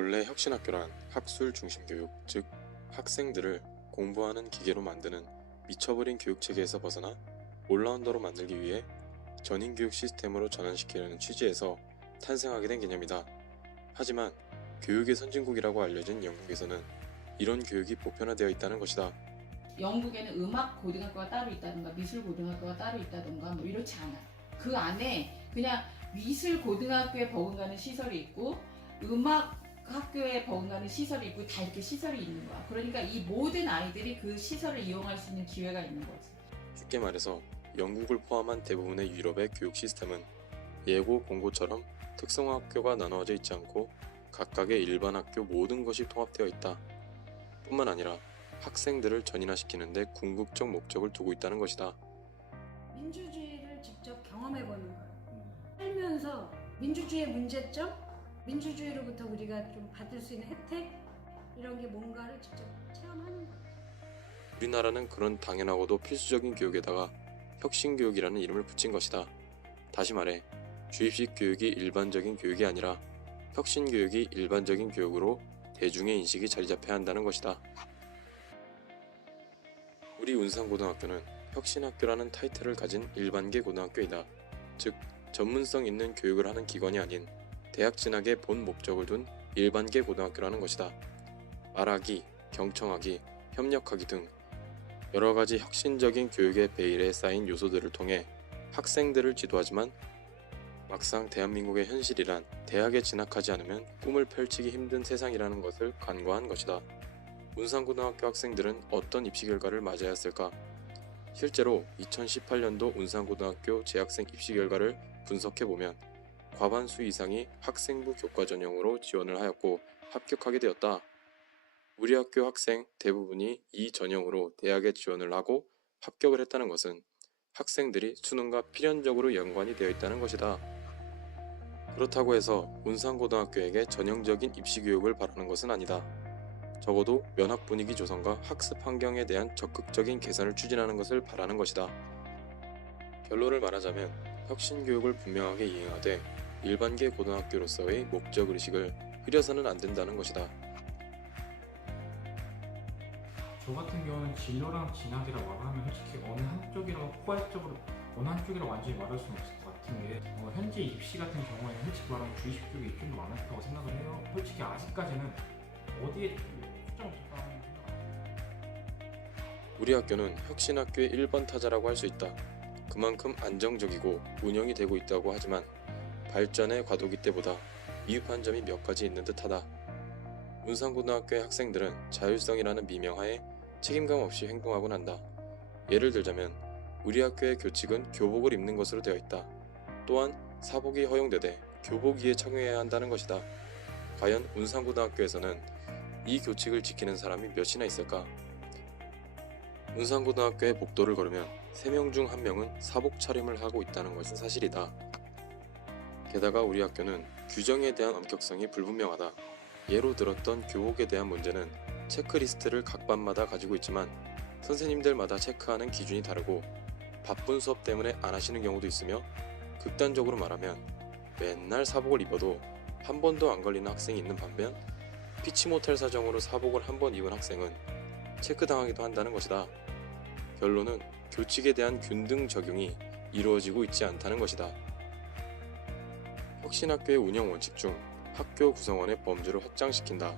원래 혁신학교란 학술 중심 교육, 즉 학생들을 공부하는 기계로 만드는 미쳐버린 교육체계에서 벗어나 올라운더로 만들기 위해 전인 교육 시스템으로 전환시키려는 취지에서 탄생하게 된 개념이다. 하지만 교육의 선진국이라고 알려진 영국에서는 이런 교육이 보편화되어 있다는 것이다. 영국에는 음악 고등학교가 따로 있다든가 미술 고등학교가 따로 있다든가 뭐 이렇지 않아. 그 안에 그냥 미술 고등학교에 버금가는 시설이 있고 음악 학교에 버금가는 시설이 있고 다 이렇게 시설이 있는 거야. 그러니까 이 모든 아이들이 그 시설을 이용할 수 있는 기회가 있는 거지. 쉽게 말해서 영국을 포함한 대부분의 유럽의 교육 시스템은 예고, 공고처럼 특성화 학교가 나누어져 있지 않고 각각의 일반 학교 모든 것이 통합되어 있다. 뿐만 아니라 학생들을 전인화시키는 데 궁극적 목적을 두고 있다는 것이다. 민주주의를 직접 경험해보는 거예요. 살면서 민주주의의 문제점, 민주주의로부터 우리가 좀 받을 수 있는 혜택 이런 게 뭔가를 직접 체험하는 거예요. 우리나라는 그런 당연하고도 필수적인 교육에다가 혁신교육이라는 이름을 붙인 것이다. 다시 말해 주입식 교육이 일반적인 교육이 아니라 혁신교육이 일반적인 교육으로 대중의 인식이 자리잡혀야 한다는 것이다. 우리 운산고등학교는 혁신학교라는 타이틀을 가진 일반계 고등학교이다. 즉 전문성 있는 교육을 하는 기관이 아닌 대학 진학의 본 목적을 둔 일반계 고등학교라는 것이다. 말하기, 경청하기, 협력하기 등 여러가지 혁신적인 교육의 베일에 쌓인 요소들을 통해 학생들을 지도하지만 막상 대한민국의 현실이란 대학에 진학하지 않으면 꿈을 펼치기 힘든 세상이라는 것을 간과한 것이다. 운산고등학교 학생들은 어떤 입시 결과를 맞아야 했을까? 실제로 2018년도 운산고등학교 재학생 입시 결과를 분석해보면 과반수 이상이 학생부 교과 전형으로 지원을 하였고 합격하게 되었다. 우리 학교 학생 대부분이 이 전형으로 대학에 지원을 하고 합격을 했다는 것은 학생들이 수능과 필연적으로 연관이 되어 있다는 것이다. 그렇다고 해서 운산고등학교에게 전형적인 입시교육을 바라는 것은 아니다. 적어도 면학 분위기 조성과 학습 환경에 대한 적극적인 개선을 추진하는 것을 바라는 것이다. 결론을 말하자면 혁신교육을 분명하게 이행하되 일반계 고등학교로서의 목적의식을 흐려서는 안 된다는 것이다. 저 같은 경우는 진로랑 진학이라고 말하면 솔직히 어느 한쪽이라고 포괄적으로 어느 한쪽이라고 완전히 말할 수는 없을 것 같은 게 현재 입시 같은 경우에는 솔직히 말하면 주입식 쪽이 좀 더 많다고 생각을 해요. 솔직히 아직까지는 어디에 초점을 뒀다고 생각 안 해요. 우리 학교는 혁신학교의 1번 타자라고 할 수 있다. 그만큼 안정적이고 운영이 되고 있다고 하지만 발전의 과도기 때보다 미흡한 점이 몇 가지 있는 듯하다. 운산고등학교의 학생들은 자율성이라는 미명하에 책임감 없이 행동하곤 한다. 예를 들자면 우리 학교의 교칙은 교복을 입는 것으로 되어 있다. 또한 사복이 허용되되 교복위에 착용해야 한다는 것이다. 과연 운산고등학교에서는 이 교칙을 지키는 사람이 몇이나 있을까? 운산고등학교의 복도를 걸으면 3명 중 1명은 사복 차림을 하고 있다는 것은 사실이다. 게다가 우리 학교는 규정에 대한 엄격성이 불분명하다. 예로 들었던 교복에 대한 문제는 체크리스트를 각 반마다 가지고 있지만 선생님들마다 체크하는 기준이 다르고 바쁜 수업 때문에 안 하시는 경우도 있으며 극단적으로 말하면 맨날 사복을 입어도 한 번도 안 걸리는 학생이 있는 반면 피치 못할 사정으로 사복을 한 번 입은 학생은 체크당하기도 한다는 것이다. 결론은 교칙에 대한 균등 적용이 이루어지고 있지 않다는 것이다. 혁신학교의 운영 원칙 중 학교 구성원의 범주를 확장시킨다.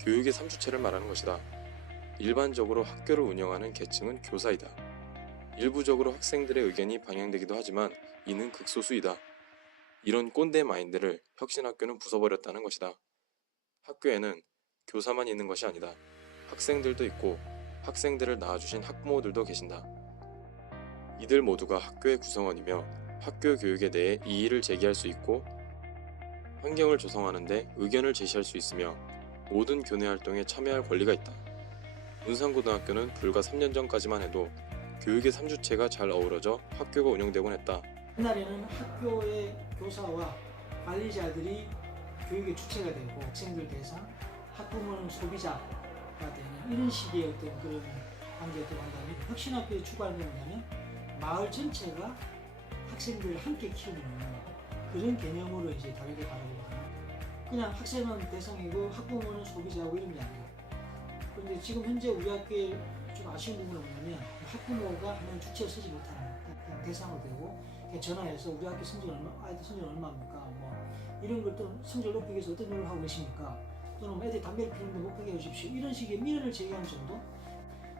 교육의 3주체를 말하는 것이다. 일반적으로 학교를 운영하는 계층은 교사이다. 일부적으로 학생들의 의견이 반영되기도 하지만 이는 극소수이다. 이런 꼰대 마인드를 혁신학교는 부숴버렸다는 것이다. 학교에는 교사만 있는 것이 아니다. 학생들도 있고 학생들을 낳아주신 학부모들도 계신다. 이들 모두가 학교의 구성원이며 학교 교육에 대해 이의를 제기할 수 있고 환경을 조성하는 데 의견을 제시할 수 있으며 모든 교내 활동에 참여할 권리가 있다. 운산고등학교는 불과 3년 전까지만 해도 교육의 3주체가 잘 어우러져 학교가 운영되곤 했다. 옛날에는 학교의 교사와 관리자들이 교육의 주체가 되고 학생들 대상, 학부모는 소비자가 되는 이런 식의 어떤 그런 관계였던 건데 혁신학교의 추구하는 게 뭐냐면 마을 전체가 학생들을 함께 키우는 그런 개념으로 이제 다르게 바라보고 하는 그냥 학생은 대상이고 학부모는 소비자고 이런 게 아니에요. 그런데 지금 현재 우리 학교에 좀 아쉬운 부분은 뭐냐면 학부모가 하는 주체를 쓰지 못하는 거예요. 그냥 대상으로 되고 그냥 전화해서 우리 학교 성적 얼마, 아이들 성적 얼마입니까? 뭐 이런 걸 또 성적을 높이기 위해서 어떤 노력을 하고 계십니까? 또는 뭐 애들이 담배를 피우는데 못 피게 해주십시오. 이런 식의 민원을 제기하는 정도?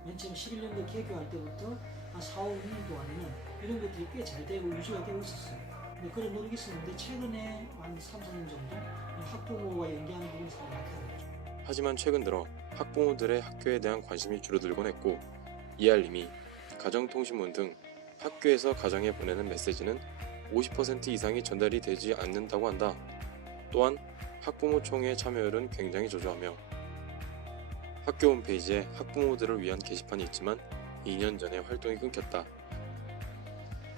맨 처음 11년도 개교할 때부터 한 4, 5년 동안에는 이런 것들이 꽤 잘 되고 유지가 되고 있었어요. 근데 그런 노력이 있었는데 최근에 한 3, 4년 정도 학부모와 연계하는 부분이 상당히 나타나고 있죠. 하지만 최근 들어 학부모들의 학교에 대한 관심이 줄어들곤 했고 이알림이 가정통신문 등 학교에서 가정에 보내는 메시지는 50% 이상이 전달이 되지 않는다고 한다. 또한 학부모 총회 참여율은 굉장히 저조하며 학교 홈페이지에 학부모들을 위한 게시판이 있지만 2년 전에 활동이 끊겼다.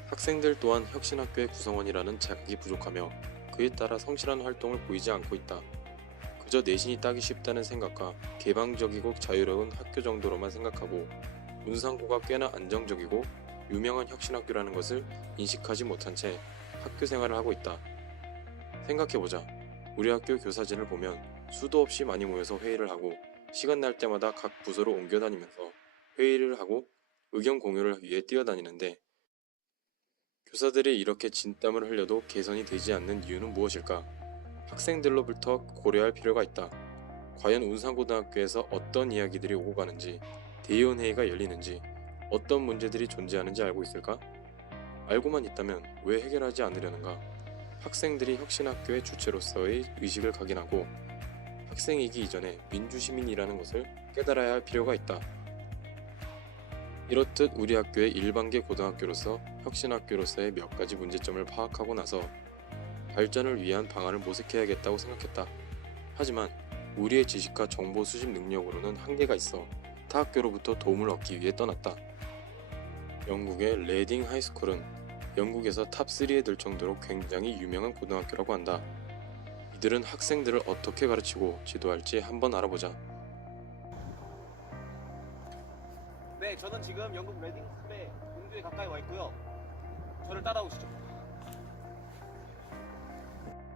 학생들 또한 혁신학교의 구성원이라는 자각이 부족하며 그에 따라 성실한 활동을 보이지 않고 있다. 그저 내신이 따기 쉽다는 생각과 개방적이고 자유로운 학교 정도로만 생각하고 문상고가 꽤나 안정적이고 유명한 혁신학교라는 것을 인식하지 못한 채 학교 생활을 하고 있다. 생각해보자. 우리 학교 교사진을 보면 수도 없이 많이 모여서 회의를 하고 시간 날 때마다 각 부서로 옮겨 다니면서 회의를 하고 의견 공유를 위해 뛰어다니는데 교사들이 이렇게 진땀을 흘려도 개선이 되지 않는 이유는 무엇일까? 학생들로부터 고려할 필요가 있다. 과연 운산고등학교에서 어떤 이야기들이 오고 가는지, 대의원회의가 열리는지, 어떤 문제들이 존재하는지 알고 있을까? 알고만 있다면 왜 해결하지 않으려는가? 학생들이 혁신학교의 주체로서의 의식을 각인하고 학생이기 이전에 민주시민이라는 것을 깨달아야 할 필요가 있다. 이렇듯 우리 학교의 일반계 고등학교로서 혁신학교로서의 몇 가지 문제점을 파악하고 나서 발전을 위한 방안을 모색해야겠다고 생각했다. 하지만 우리의 지식과 정보 수집 능력으로는 한계가 있어 타 학교로부터 도움을 얻기 위해 떠났다. 영국의 레딩 하이스쿨은 영국에서 탑3에 들 정도로 굉장히 유명한 고등학교라고 한다. 이들은 학생들을 어떻게 가르치고 지도할지 한번 알아보자. 네, 저는 지금 영국 레딩 스쿨의 공주에 가까이 와 있고요. 저를 따라오시죠.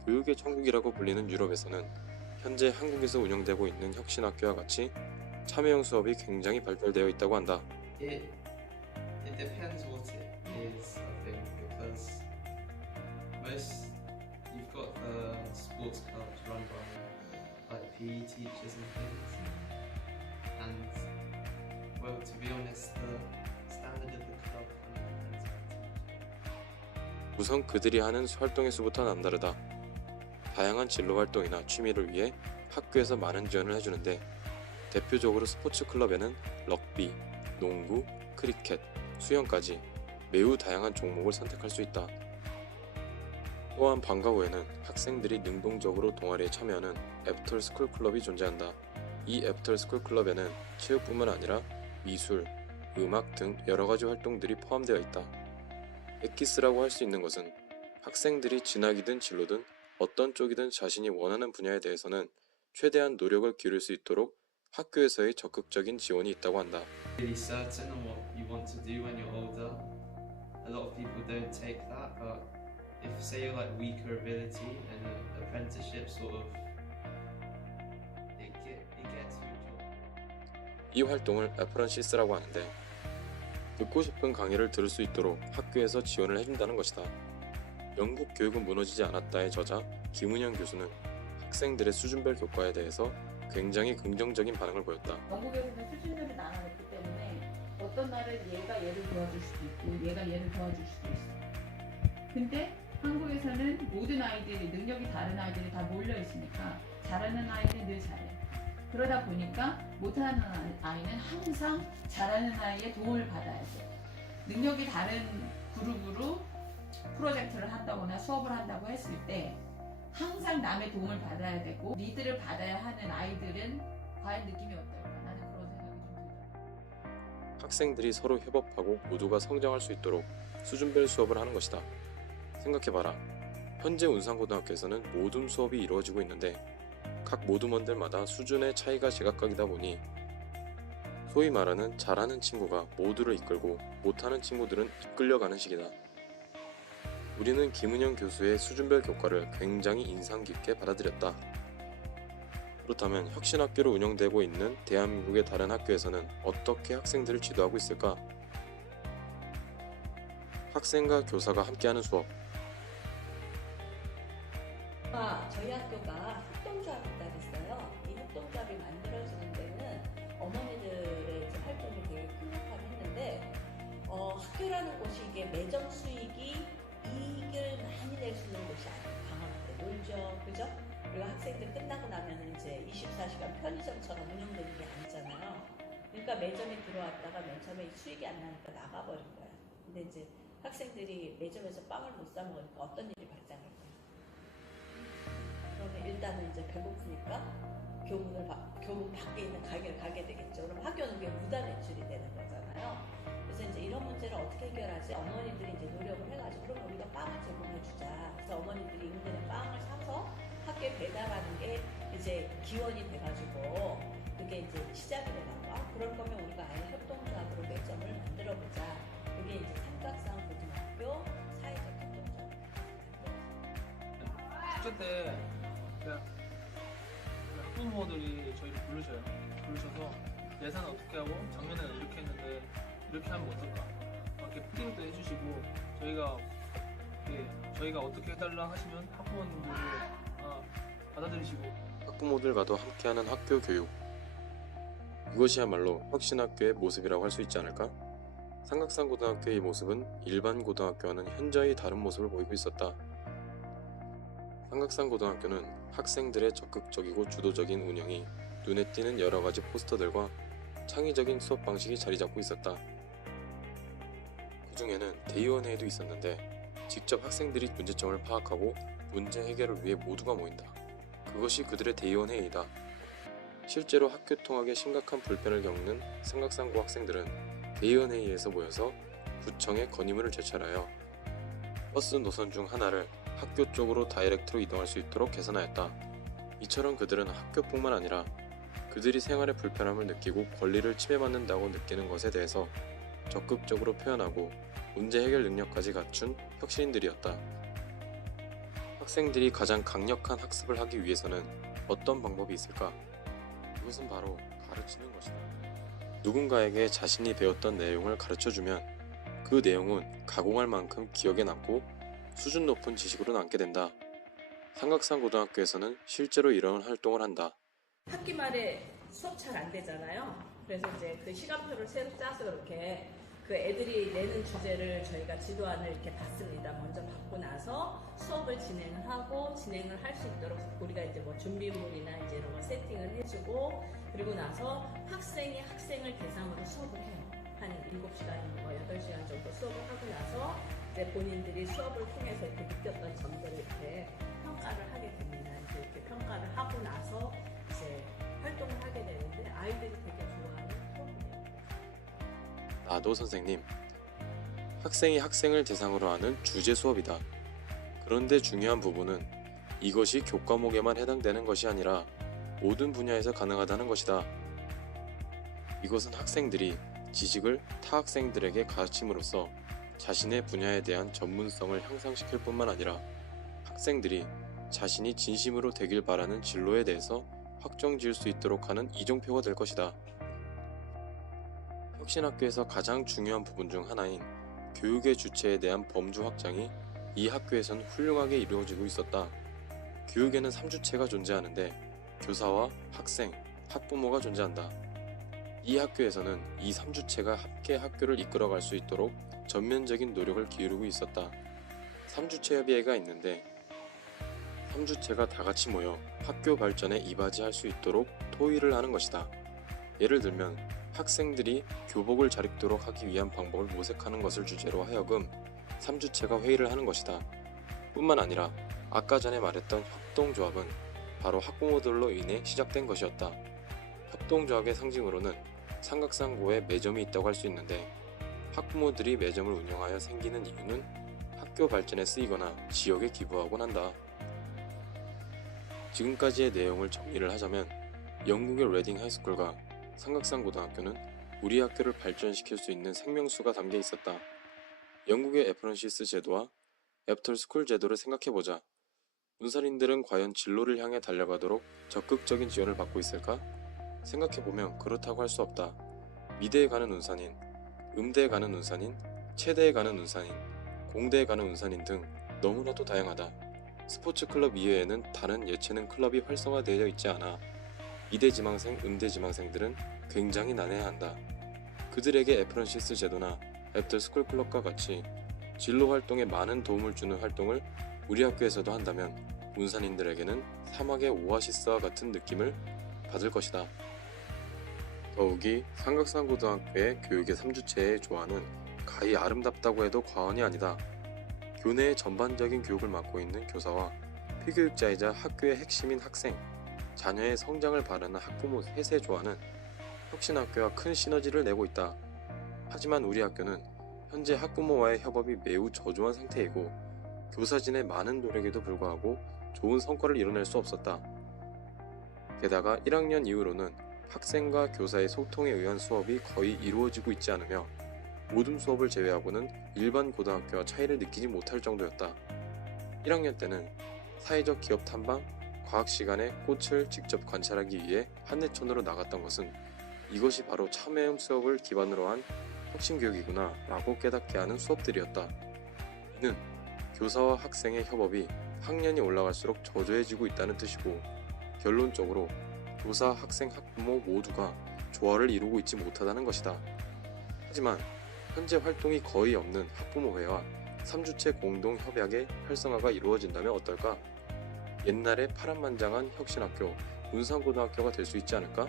교육의 천국이라고 불리는 유럽에서는 현재 한국에서 운영되고 있는 혁신학교와 같이 참여형 수업이 굉장히 발달되어 있다고 한다. It depends what it is, I think, because you've got the sports clubs run by like PE teachers and things, and well, to be honest, the standard of the club kind of depends on 우선 그들이 하는 활동의 수부터 남다르다. 다양한 진로 활동이나 취미를 위해 학교에서 많은 지원을 해주는데 대표적으로 스포츠 클럽에는 럭비, 농구, 크리켓, 수영까지 매우 다양한 종목을 선택할 수 있다. 또한 방과 후에는 학생들이 능동적으로 동아리에 참여하는 애프터스쿨 클럽이 존재한다. 이 애프터스쿨 클럽에는 체육뿐만 아니라 미술, 음악 등 여러가지 활동들이 포함되어 있다. 엑기스라고 할 수 있는 것은 학생들이 진학이든 진로든 어떤 쪽이든 자신이 원하는 분야에 대해서는 최대한 노력을 기울일 수 있도록 학교에서의 적극적인 지원이 있다고 한다. really certain on what you want to do when you're older. A lot of people don't take that, but if say you're like weaker ability and an apprenticeship sort of it gets you a job. 이 활동을 애프런시스라고 하는데 듣고 싶은 강의를 들을 수 있도록 학교에서 지원을 해준다는 것이다. 영국 교육은 무너지지 않았다의 저자 김은영 교수는 학생들의 수준별 교과에 대해서 굉장히 긍정적인 반응을 보였다. 영국에서는 수준별을 나눠놓기 때문에 어떤 날은 얘가 얘를 도와줄 수도 있고 얘가 얘를 도와줄 수도 있어. 근데 한국에서는 모든 아이들이 능력이 다른 아이들이 다 몰려 있으니까 잘하는 아이는 늘 잘해. 그러다 보니까 못하는 아이는 항상 잘하는 아이의 도움을 받아야 돼. 능력이 다른 그룹으로 프로젝트를 한다거나 수업을 한다고 했을 때 항상 남의 도움을 받아야 되고 리드를 받아야 하는 아이들은 과연 느낌이 어떨까? 나는 그런 생각이 좀 들어요. 학생들이 서로 협업하고 모두가 성장할 수 있도록 수준별 수업을 하는 것이다. 생각해봐라. 현재 운산고등학교에서는 모둠 수업이 이루어지고 있는데 각 모둠원들마다 수준의 차이가 제각각이다 보니 소위 말하는 잘하는 친구가 모두를 이끌고 못하는 친구들은 이끌려가는 식이다. 우리는 김은영 교수의 수준별 교과를 굉장히 인상 깊게 받아들였다. 그렇다면 혁신학교로 운영되고 있는 대한민국의 다른 학교에서는 어떻게 학생들을 지도하고 있을까? 학생과 교사가 함께하는 수업. 저희 학교가 협동조합이 있다고 했어요. 이 협동조합이 만들어지는 데는 어머니들의 이제 활동이 되게 큰 역할을 했는데 학교라는 곳이 이게 매점 수익이 이익을 많이 낼 수 있는 곳이 아니에요. 방학 때 놀죠, 그죠? 그리고 학생들 끝나고 나면 이제 24시간 편의점처럼 운영되는 게 아니잖아요. 그러니까 매점에 들어왔다가 맨 처음에 수익이 안 나니까 나가버린 거예요. 근데 이제 학생들이 매점에서 빵을 못 사 먹으니까 어떤 일이 발생할까요? 그러면 일단은 이제 배고프니까 교문 밖에 있는 가게를 가게 되겠죠. 그럼 학교는 그게 무단 외출이 되는 거잖아요. 그래서 이제 이런 문제를 어떻게 해결하지? 어머니들이 이제 노력을 해가지고 그럼 우리가 빵을 제공해 주자. 그래서 어머니들이 인근에 빵을 사서 학교에 배달하는 게 이제 기원이 돼가지고 그게 이제 시작이 되는 거야. 그럴 거면 우리가 아예 협동조합으로 매점을 만들어 보자. 그게 이제 삼각산 고등학교 사회적 협동조합. 축제 때 학부모들이 저희를 부르셔서 예산을 어떻게 하고 작년에는 이렇게 했는데 이렇게 하면 어떨까 이렇게 피드백도 해주시고 저희가 어떻게 해달라 하시면 학부모님들도 받아들이시고. 학부모들과도 함께하는 학교 교육. 이것이야말로 혁신학교의 모습이라고 할 수 있지 않을까? 삼각산 고등학교의 모습은 일반 고등학교와는 현저히 다른 모습을 보이고 있었다. 삼각산 고등학교는 학생들의 적극적이고 주도적인 운영이 눈에 띄는 여러 가지 포스터들과 창의적인 수업 방식이 자리 잡고 있었다. 그 중에는 대의원회의도 있었는데 직접 학생들이 문제점을 파악하고 문제 해결을 위해 모두가 모인다. 그것이 그들의 대의원회의이다. 실제로 학교 통학에 심각한 불편을 겪는 삼각산고 학생들은 대의원회의에서 모여서 구청에 건의문을 제출하여 버스 노선 중 하나를 학교 쪽으로 다이렉트로 이동할 수 있도록 개선하였다. 이처럼 그들은 학교뿐만 아니라 그들이 생활에 불편함을 느끼고 권리를 침해받는다고 느끼는 것에 대해서 적극적으로 표현하고 문제 해결 능력까지 갖춘 혁신인들이었다. 학생들이 가장 강력한 학습을 하기 위해서는 어떤 방법이 있을까? 그것은 바로 가르치는 것이다. 누군가에게 자신이 배웠던 내용을 가르쳐주면 그 내용은 가공할 만큼 기억에 남고 수준 높은 지식으로 남게 된다. 삼각산 고등학교에서는 실제로 이런 활동을 한다. 학기 말에 수업 잘 안 되잖아요. 그래서 이제 그 시간표를 새로 짜서 이렇게 그 애들이 내는 주제를 저희가 지도안을 이렇게 받습니다. 먼저 받고 나서 수업을 진행하고 진행을 할 수 있도록 우리가 이제 뭐 준비물이나 이제 이런 거 세팅을 해주고 그리고 나서 학생이 학생을 대상으로 수업을 해요. 한 7시간, 뭐 8시간 정도 수업을 하고 나서 이제 본인들이 수업을 통해서 이렇게 느꼈던 점들을 이렇게 평가를 하게 됩니다. 이제 이렇게 평가를 하고 나서 이제 활동을 하게 되는데 아이들이 되게 좋아하는 프로그램이에요. 나도 선생님. 학생이 학생을 대상으로 하는 주제 수업이다. 그런데 중요한 부분은 이것이 교과목에만 해당되는 것이 아니라 모든 분야에서 가능하다는 것이다. 이것은 학생들이 지식을 타 학생들에게 가르침으로써 자신의 분야에 대한 전문성을 향상시킬 뿐만 아니라 학생들이 자신이 진심으로 되길 바라는 진로에 대해서 확정 지을 수 있도록 하는 이정표가 될 것이다. 혁신학교에서 가장 중요한 부분 중 하나인 교육의 주체에 대한 범주 확장이 이 학교에선 훌륭하게 이루어지고 있었다. 교육에는 3주체가 존재하는데 교사와 학생, 학부모가 존재한다. 이 학교에서는 이 3주체가 함께 학교를 이끌어갈 수 있도록 전면적인 노력을 기울이고 있었다. 3주체 협의회가 있는데 3주체가 다 같이 모여 학교 발전에 이바지할 수 있도록 토의를 하는 것이다. 예를 들면 학생들이 교복을 잘 입도록 하기 위한 방법을 모색하는 것을 주제로 하여금 3주체가 회의를 하는 것이다. 뿐만 아니라 아까 전에 말했던 협동조합은 바로 학부모들로 인해 시작된 것이었다. 협동조합의 상징으로는 삼각산고에 매점이 있다고 할 수 있는데 학부모들이 매점을 운영하여 생기는 이유는 학교 발전에 쓰이거나 지역에 기부하곤 한다. 지금까지의 내용을 정리를 하자면 영국의 레딩 하이스쿨과 삼각산 고등학교는 우리 학교를 발전시킬 수 있는 생명수가 담겨 있었다. 영국의 애프런시스 제도와 애프터스쿨 제도를 생각해보자. 문산인들은 과연 진로를 향해 달려가도록 적극적인 지원을 받고 있을까? 생각해보면 그렇다고 할 수 없다. 미대에 가는 운산인, 음대에 가는 운산인, 체대에 가는 운산인, 공대에 가는 운산인 등 너무나도 다양하다. 스포츠 클럽 이외에는 다른 예체능 클럽이 활성화되어 있지 않아 미대 지망생, 음대 지망생들은 굉장히 난해해한다. 그들에게 애프런시스 제도나 애프터스쿨 클럽과 같이 진로 활동에 많은 도움을 주는 활동을 우리 학교에서도 한다면 운산인들에게는 사막의 오아시스와 같은 느낌을 받을 것이다. 더욱이 삼각산고등학교의 교육의 3주체의 조화는 가히 아름답다고 해도 과언이 아니다. 교내의 전반적인 교육을 맡고 있는 교사와 피교육자이자 학교의 핵심인 학생, 자녀의 성장을 바라는 학부모 셋의 조화는 혁신학교와 큰 시너지를 내고 있다. 하지만 우리 학교는 현재 학부모와의 협업이 매우 저조한 상태이고 교사진의 많은 노력에도 불구하고 좋은 성과를 이뤄낼 수 없었다. 게다가 1학년 이후로는 학생과 교사의 소통에 의한 수업이 거의 이루어지고 있지 않으며 모든 수업을 제외하고는 일반 고등학교와 차이를 느끼지 못할 정도였다. 1학년 때는 사회적 기업 탐방, 과학 시간에 꽃을 직접 관찰하기 위해 한내촌으로 나갔던 것은 이것이 바로 참여형 수업을 기반으로 한 혁신교육이구나 라고 깨닫게 하는 수업들이었다. 이는 교사와 학생의 협업이 학년이 올라갈수록 저조해지고 있다는 뜻이고 결론적으로 교사, 학생, 학부모 모두가 조화를 이루고 있지 못하다는 것이다. 하지만 현재 활동이 거의 없는 학부모회와 3주체 공동 협약의 활성화가 이루어진다면 어떨까? 옛날에 파란만장한 혁신학교, 운산고등학교가 될 수 있지 않을까?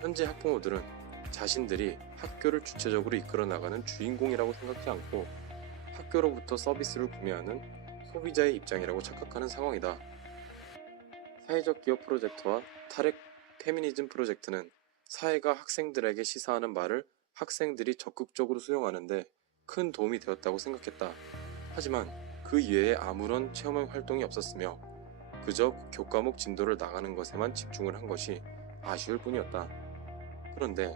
현재 학부모들은 자신들이 학교를 주체적으로 이끌어 나가는 주인공이라고 생각지 않고 학교로부터 서비스를 구매하는 소비자의 입장이라고 착각하는 상황이다. 사회적 기업 프로젝트와 탈핵 페미니즘 프로젝트는 사회가 학생들에게 시사하는 말을 학생들이 적극적으로 수용하는데 큰 도움이 되었다고 생각했다. 하지만 그 이외에 아무런 체험형 활동이 없었으며 그저 교과목 진도를 나가는 것에만 집중을 한 것이 아쉬울 뿐이었다. 그런데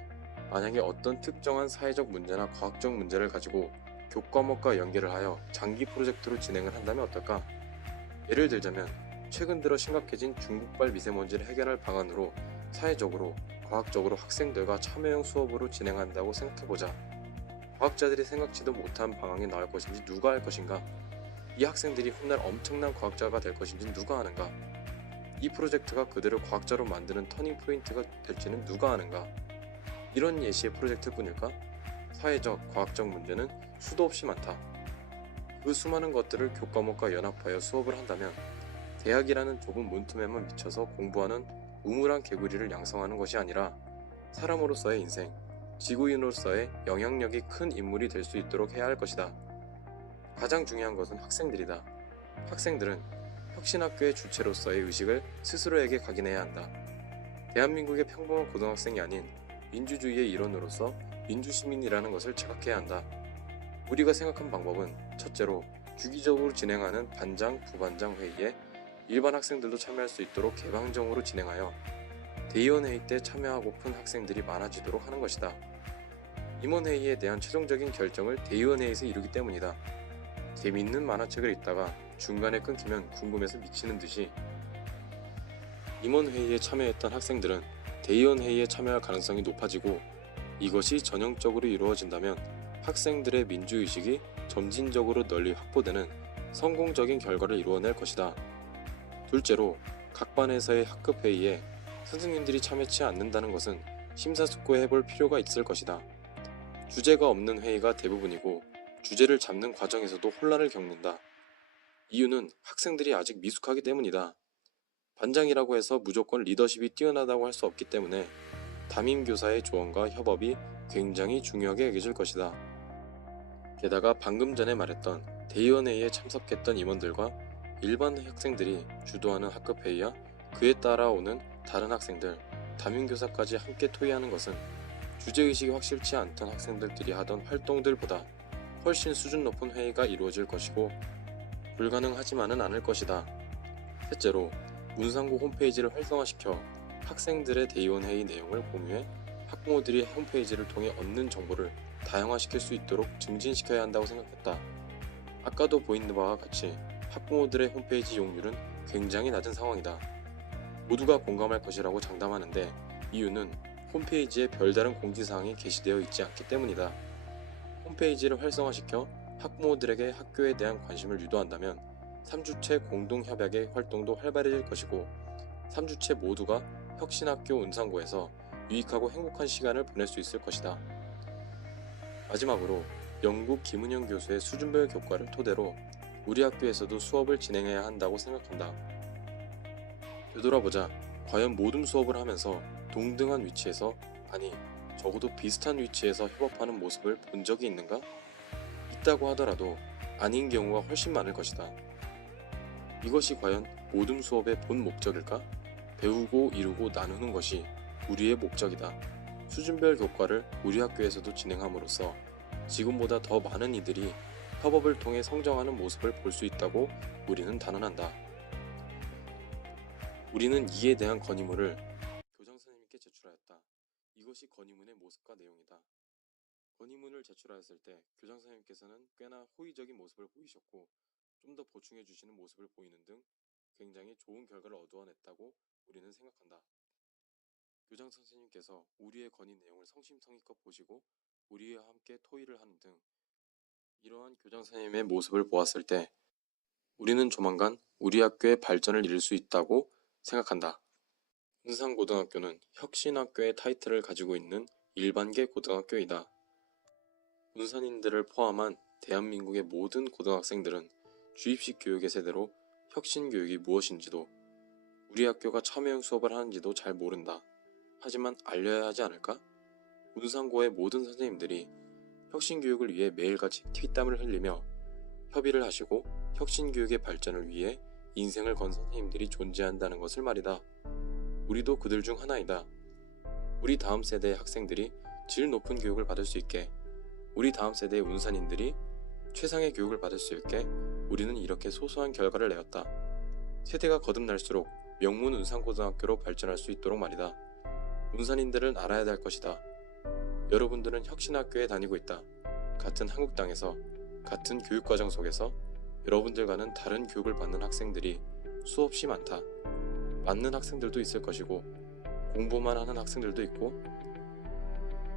만약에 어떤 특정한 사회적 문제나 과학적 문제를 가지고 교과목과 연계를 하여 장기 프로젝트로 진행을 한다면 어떨까? 예를 들자면 최근 들어 심각해진 중국발 미세먼지를 해결할 방안으로 사회적으로, 과학적으로 학생들과 참여형 수업으로 진행한다고 생각해보자. 과학자들이 생각지도 못한 방향이 나올 것인지 누가 알 것인가? 이 학생들이 훗날 엄청난 과학자가 될 것인지 누가 아는가? 이 프로젝트가 그들을 과학자로 만드는 터닝 포인트가 될지는 누가 아는가? 이런 예시의 프로젝트뿐일까? 사회적, 과학적 문제는 수도 없이 많다. 그 수많은 것들을 교과목과 연합하여 수업을 한다면 대학이라는 좁은 문틈에만 미쳐서 공부하는 우물한 개구리를 양성하는 것이 아니라 사람으로서의 인생, 지구인으로서의 영향력이 큰 인물이 될 수 있도록 해야 할 것이다. 가장 중요한 것은 학생들이다. 학생들은 혁신학교의 주체로서의 의식을 스스로에게 각인해야 한다. 대한민국의 평범한 고등학생이 아닌 민주주의의 일원으로서 민주시민이라는 것을 자각해야 한다. 우리가 생각한 방법은 첫째로 주기적으로 진행하는 반장, 부반장 회의에 일반 학생들도 참여할 수 있도록 개방적으로 진행하여 대의원회의 때 참여하고픈 학생들이 많아지도록 하는 것이다. 임원회의에 대한 최종적인 결정을 대의원회의에서 이루기 때문이다. 재미있는 만화책을 읽다가 중간에 끊기면 궁금해서 미치는 듯이 임원회의에 참여했던 학생들은 대의원회의에 참여할 가능성이 높아지고 이것이 전형적으로 이루어진다면 학생들의 민주의식이 점진적으로 널리 확보되는 성공적인 결과를 이루어낼 것이다. 둘째로 각 반에서의 학급 회의에 선생님들이 참여치 않는다는 것은 심사숙고해볼 필요가 있을 것이다. 주제가 없는 회의가 대부분이고 주제를 잡는 과정에서도 혼란을 겪는다. 이유는 학생들이 아직 미숙하기 때문이다. 반장이라고 해서 무조건 리더십이 뛰어나다고 할 수 없기 때문에 담임교사의 조언과 협업이 굉장히 중요하게 여겨질 것이다. 게다가 방금 전에 말했던 대의원회의에 참석했던 임원들과 일반 학생들이 주도하는 학급회의와 그에 따라오는 다른 학생들, 담임교사까지 함께 토의하는 것은 주제의식이 확실치 않던 학생들끼리 하던 활동들보다 훨씬 수준 높은 회의가 이루어질 것이고 불가능하지만은 않을 것이다. 셋째로 문산고 홈페이지를 활성화시켜 학생들의 대의원회의 내용을 공유해 학부모들이 홈페이지를 통해 얻는 정보를 다양화시킬 수 있도록 증진시켜야 한다고 생각했다. 아까도 보인 바와 같이 학부모들의 홈페이지 이용률은 굉장히 낮은 상황이다. 모두가 공감할 것이라고 장담하는데 이유는 홈페이지에 별다른 공지사항이 게시되어 있지 않기 때문이다. 홈페이지를 활성화시켜 학부모들에게 학교에 대한 관심을 유도한다면 3주체 공동협약의 활동도 활발해질 것이고 3주체 모두가 혁신학교 운산고에서 유익하고 행복한 시간을 보낼 수 있을 것이다. 마지막으로 영국 김은영 교수의 수준별 교과를 토대로 우리 학교에서도 수업을 진행해야 한다고 생각한다. 되돌아보자. 과연 모든 수업을 하면서 동등한 위치에서, 아니 적어도 비슷한 위치에서 협업하는 모습을 본 적이 있는가? 있다고 하더라도 아닌 경우가 훨씬 많을 것이다. 이것이 과연 모든 수업의 본 목적일까? 배우고 이루고 나누는 것이 우리의 목적이다. 수준별 교과를 우리 학교에서도 진행함으로써 지금보다 더 많은 이들이 협업을 통해 성장하는 모습을 볼 수 있다고 우리는 단언한다. 우리는 이에 대한 건의문을 교장 선생님께 제출하였다. 이것이 건의문의 모습과 내용이다. 건의문을 제출하였을 때 교장 선생님께서는 꽤나 호의적인 모습을 보이셨고 좀 더 보충해 주시는 모습을 보이는 등 굉장히 좋은 결과를 얻어냈다고 우리는 생각한다. 교장 선생님께서 우리의 건의 내용을 성심성의껏 보시고 우리와 함께 토의를 하는 등 이러한 교장 선생님의 모습을 보았을 때 우리는 조만간 우리 학교의 발전을 이룰 수 있다고 생각한다. 운산고등학교는 혁신학교의 타이틀을 가지고 있는 일반계 고등학교이다. 운산인들을 포함한 대한민국의 모든 고등학생들은 주입식 교육의 세대로 혁신교육이 무엇인지도 우리 학교가 참여형 수업을 하는지도 잘 모른다. 하지만 알려야 하지 않을까? 운산고의 모든 선생님들이 혁신교육을 위해 매일같이 튀땀을 흘리며 협의를 하시고 혁신교육의 발전을 위해 인생을 건 선생님들이 존재한다는 것을 말이다. 우리도 그들 중 하나이다. 우리 다음 세대의 학생들이 질 높은 교육을 받을 수 있게, 우리 다음 세대의 운산인들이 최상의 교육을 받을 수 있게 우리는 이렇게 소소한 결과를 내었다. 세대가 거듭날수록 명문 운산고등학교로 발전할 수 있도록 말이다. 운산인들은 알아야 할 것이다. 여러분들은 혁신학교에 다니고 있다. 같은 한국 땅에서, 같은 교육과정 속에서 여러분들과는 다른 교육을 받는 학생들이 수없이 많다. 맞는 학생들도 있을 것이고 공부만 하는 학생들도 있고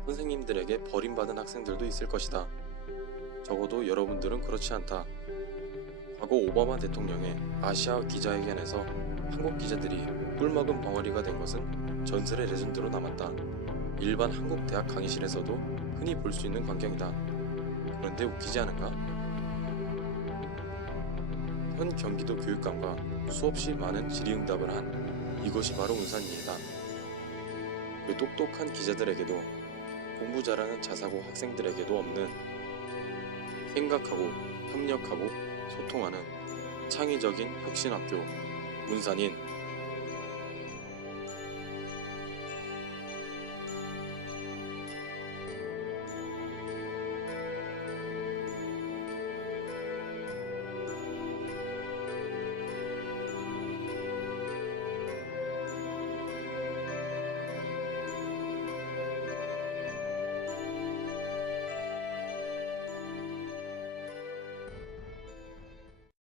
선생님들에게 버림받은 학생들도 있을 것이다. 적어도 여러분들은 그렇지 않다. 과거 오바마 대통령의 아시아 기자회견에서 한국 기자들이 꿀먹은 벙어리가 된 것은 전설의 레전드로 남았다. 일반 한국 대학 강의실에서도 흔히 볼 수 있는 광경이다. 그런데 웃기지 않은가? 현 경기도 교육감과 수없이 많은 질의응답을 한 이것이 바로 운산이다. 그 똑똑한 기자들에게도 공부 잘하는 자사고 학생들에게도 없는 생각하고 협력하고 소통하는 창의적인 혁신학교 운산인